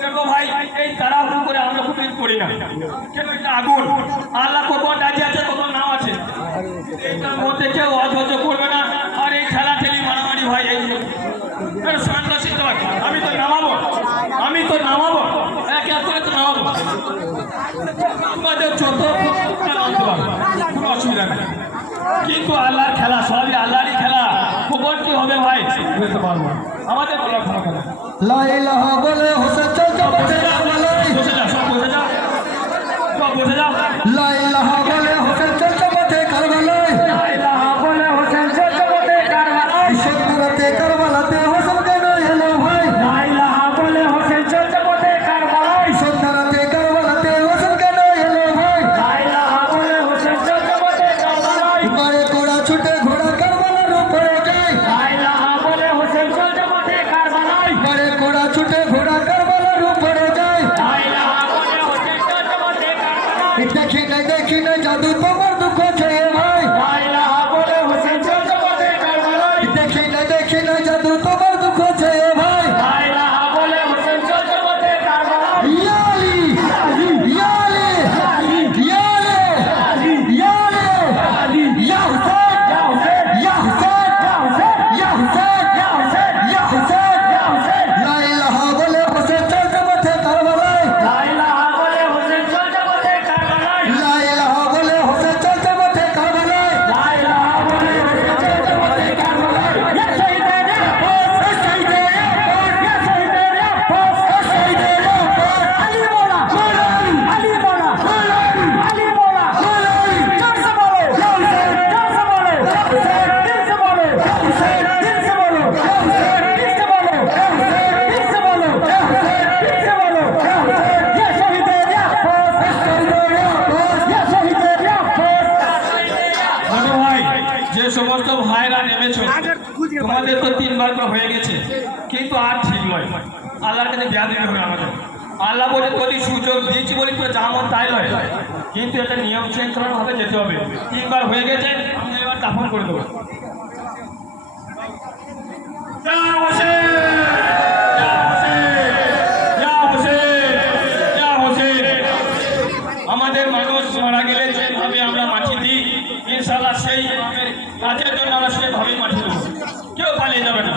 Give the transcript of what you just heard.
देखो भाई এই তাড়াহুড়ো করে আমরা ফুটিয়ে পড়ি না কেন এটা আগুন আল্লাহ কত ডাকি আছে কত নাম আছে এইটার মধ্যে কেউ অধৈর্য করবে না আর এই খেলা ঠেলি মারামারি ভাই এই শান্ত সিদ্ধ আমি তো নামাবো এক এক করে তো নামাবো আমাদের ছোট কোনো অসুবিধা নেই কিন্তু আল্লাহর খেলা সবই আল্লাহরই খেলা খবর কি হবে ভাই বুঝতে পারবো আমাদের খেলা খেলা লা ইলাহা বলে হোসেন চলতে বসে যা বসে যা সব বসে যা সব বসে যা লা ইলাহা বলে হোসেন চলতে বসে কারবালায় লা ইলাহা বলে হোসেন চলতে বসে কারবালায় সত্যতে কারবালাতে হোসেন কেন এলো ভাই লা ইলাহা বলে হোসেন চলতে বসে কারবালায় সত্যতে কারবালাতে হোসেন কেন এলো ভাই লা ইলাহা বলে হোসেন চলতে বসে কারবালায় পারে ঘোড়া ছুটে ঘোড়া কারবালার উপরে যায় লা ইলাহা বলে হোসেন চলতে বসে কারবালায় পারে ঘোড়া ছুটে ঘোড়া কারবালার উপরে যায় দিয়েছো, তোমাদের তো 3বার করে হয়ে গেছে, কিন্তু আর ঠিক নয়। আল্লাহর কাছে দেয়া দিতে হবে আমাদের। আল্লাহ বলে যদি সুযোগ দিয়েছি বলি তো যা মন তাই নয়, কিন্তু এটা নিয়ম শৃঙ্খলা ভাবে যেতে হবে। 3বার হয়ে গেছে, আমি এবার দাফন করে দেবো। আমাদের মানুষ মারা গেলে যেভাবে আমরা মাটি দিই, ইনশাল্লাহ সেই কাজের জন্য আমরা সেভাবেই মাটি দেবো, কেউ পালিয়ে যাবে না।